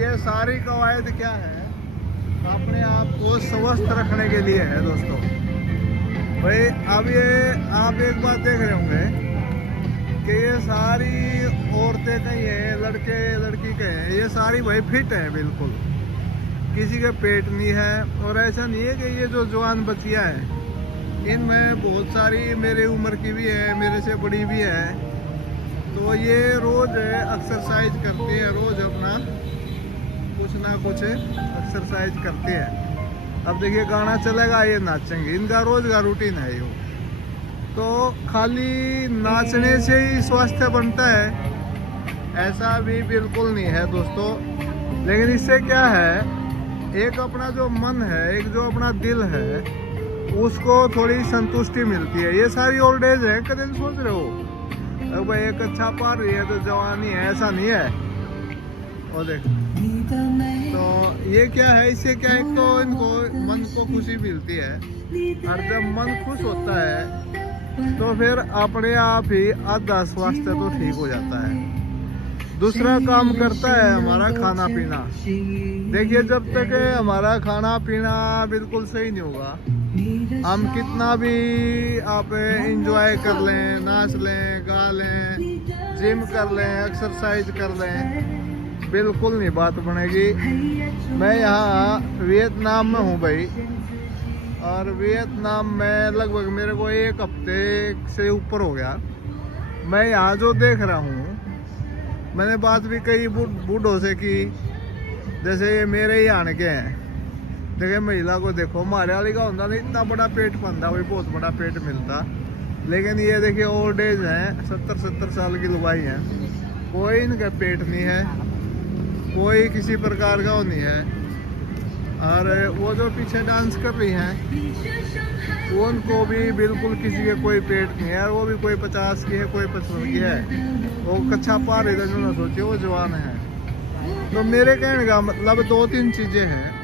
ये सारी कवायद क्या है, अपने आप को स्वस्थ रखने के लिए है दोस्तों। भाई अब ये आप एक बात देख रहे होंगे कि ये सारी औरतें कहीं हैं, लड़के लड़की कहीं हैं, ये सारी भाई फिट हैं बिल्कुल, किसी का पेट नहीं है। और ऐसा नहीं है कि ये जो जवान बच्चियां हैं इनमें बहुत सारी मेरे उम्र की भी है, मेरे से बड़ी भी है। तो ये रोज एक्सरसाइज करती है, रोज अपना कुछ ना कुछ एक्सरसाइज करते हैं। अब देखिए गाना चलेगा ये नाचेंगे, इनका रोज का रूटीन है ये। तो खाली नाचने से ही स्वास्थ्य बनता है ऐसा भी बिल्कुल नहीं है दोस्तों। लेकिन इससे क्या है, एक अपना जो मन है, एक जो अपना दिल है, उसको थोड़ी संतुष्टि मिलती है। ये सारी ओल्ड एज है, कभी सोच रहे हो अब भाई एक अच्छा पार रही है तो जवानी है, ऐसा नहीं है। और देख तो ये क्या है, इससे क्या है, तो इनको मन को खुशी मिलती है। और जब मन खुश होता है तो फिर अपने आप ही आधा स्वास्थ्य तो ठीक हो जाता है। दूसरा काम करता है हमारा खाना पीना। देखिए जब तक हमारा खाना पीना बिल्कुल सही नहीं होगा, हम कितना भी आप इंजॉय कर लें, नाच लें, गा लें, जिम कर लें, एक्सरसाइज कर लें, बिल्कुल नहीं बात बनेगी। मैं यहाँ वियतनाम में हूँ भाई, और वियतनाम में लगभग मेरे को एक हफ्ते से ऊपर हो गया। मैं यहाँ जो देख रहा हूँ, मैंने बात भी कई बूढ़ों से की, जैसे ये मेरे ही आने के हैं। देखिए महिला को देखो, हमारे वाली का होता नहीं इतना बड़ा पेट बनता, वही बहुत बड़ा पेट मिलता। लेकिन ये देखिए ओल्ड एज है, 70 साल की लुगाई है, कोई इनका पेट नहीं है, कोई किसी प्रकार का वो नहीं है। और वो जो पीछे डांस कर रही हैं उनको भी बिल्कुल किसी के कोई पेट नहीं है, वो भी कोई 50 की है, कोई 55 की है। वो कच्चा पा रही जो ना सोचे वो जवान है। तो मेरे कहने का मतलब 2-3 चीज़ें हैं।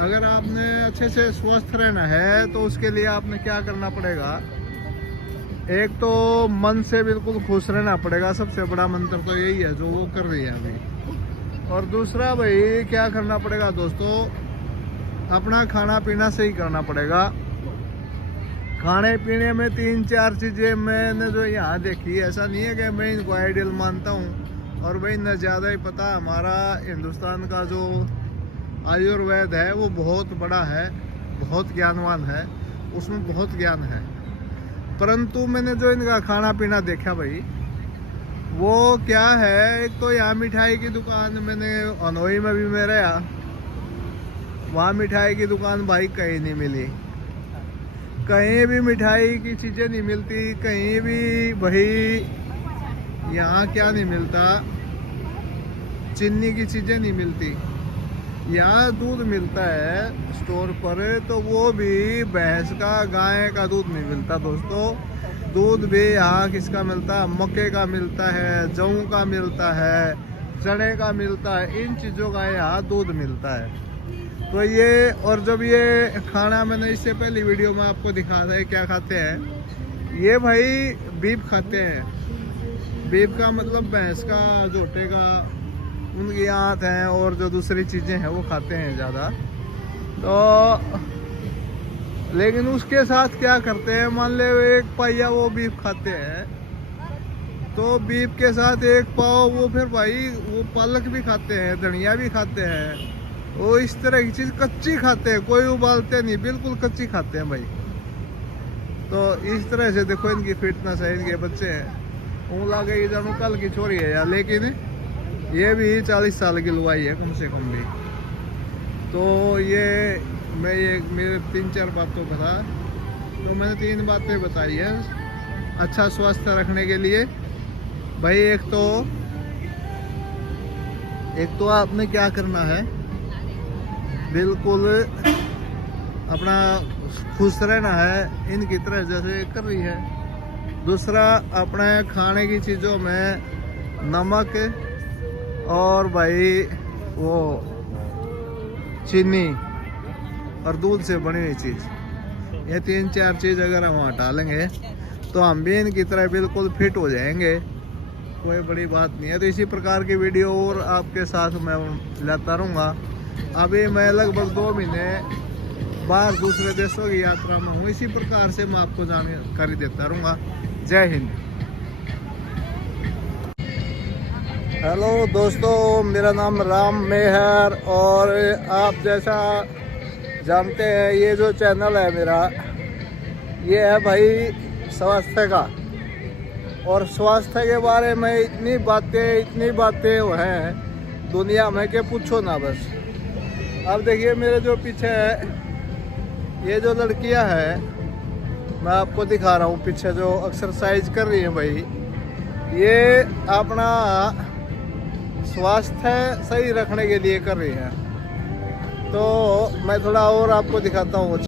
अगर आपने अच्छे से स्वस्थ रहना है तो उसके लिए आपने क्या करना पड़ेगा, एक तो मन से बिल्कुल खुश रहना पड़ेगा, सबसे बड़ा मंत्र तो यही है जो वो कर रही है अभी। और दूसरा भाई क्या करना पड़ेगा दोस्तों, अपना खाना पीना सही करना पड़ेगा। खाने पीने में 3-4 चीज़ें मैंने जो यहाँ देखी, ऐसा नहीं है कि मैं इनको आइडियल मानता हूँ। और भाई न ज़्यादा ही पता, हमारा हिंदुस्तान का जो आयुर्वेद है वो बहुत बड़ा है, बहुत ज्ञानवान है, उसमें बहुत ज्ञान है। परंतु मैंने जो इनका खाना पीना देखा भाई, वो क्या है, एक तो यहाँ मिठाई की दुकान, मैंने हनोई में भी मैं रहा, वहाँ मिठाई की दुकान भाई कहीं नहीं मिली, कहीं भी मिठाई की चीज़ें नहीं मिलती, कहीं भी भाई यहाँ क्या नहीं मिलता, चीनी की चीज़ें नहीं मिलती। यहाँ दूध मिलता है स्टोर पर, तो वो भी भैंस का, गाय का दूध नहीं मिलता दोस्तों। दूध भी यहाँ किसका मिलता है, मक्के का मिलता है, जौ का मिलता है, चने का मिलता है, इन चीज़ों का यहाँ दूध मिलता है। तो ये, और जब ये खाना मैंने इससे पहली वीडियो में आपको दिखा था क्या खाते हैं, ये भाई बीफ खाते हैं। बीफ का मतलब भैंस का, झोटे का, उनकी आँत हैं, और जो दूसरी चीज़ें हैं वो खाते हैं ज़्यादा। तो लेकिन उसके साथ क्या करते हैं, मान ले एक पहिया वो बीफ खाते हैं, तो बीफ के साथ एक पाव वो फिर भाई वो पालक भी खाते हैं, धनिया भी खाते हैं, वो इस तरह की चीज़ कच्ची खाते हैं, कोई उबालते नहीं, बिल्कुल कच्ची खाते हैं भाई। तो इस तरह से देखो इनकी फिटनेस है, इनके बच्चे हैं। ऊँ लागे ये जानू कल की छोरी है यार, लेकिन ये भी 40 साल की लुगाई है कम से कम भी। तो ये मैं ये मेरे 3-4 बातों का था, तो मैंने 3 बातें बताई है अच्छा स्वास्थ्य रखने के लिए भाई। एक तो आपने क्या करना है, बिल्कुल अपना खुश रहना है इनकी तरह जैसे कर रही है। दूसरा, अपने खाने की चीज़ों में नमक और भाई वो चीनी और दूध से बनी हुई चीज़, ये 3-4 चीज़ अगर हम हटा लेंगे तो हम भी इनकी तरह बिल्कुल फिट हो जाएंगे। कोई बड़ी बात नहीं है। तो इसी प्रकार की वीडियो और आपके साथ मैं लाता रहूँगा। अभी मैं लगभग 2 महीने बाहर दूसरे देशों की यात्रा में हूँ। इसी प्रकार से मैं आपको जानकारी देता रहूँगा। जय हिंद। हेलो दोस्तों, मेरा नाम राम मेहर और आप जैसा जानते हैं ये जो चैनल है मेरा, ये है भाई स्वास्थ्य का। और स्वास्थ्य के बारे में इतनी बातें वो हैं दुनिया में कि पूछो ना बस। अब देखिए मेरे जो पीछे है ये जो लड़कियां हैं, मैं आपको दिखा रहा हूँ पीछे जो एक्सरसाइज कर रही हैं भाई, ये अपना स्वास्थ्य सही रखने के लिए कर रही हैं। तो मैं थोड़ा और आपको दिखाता हूँ।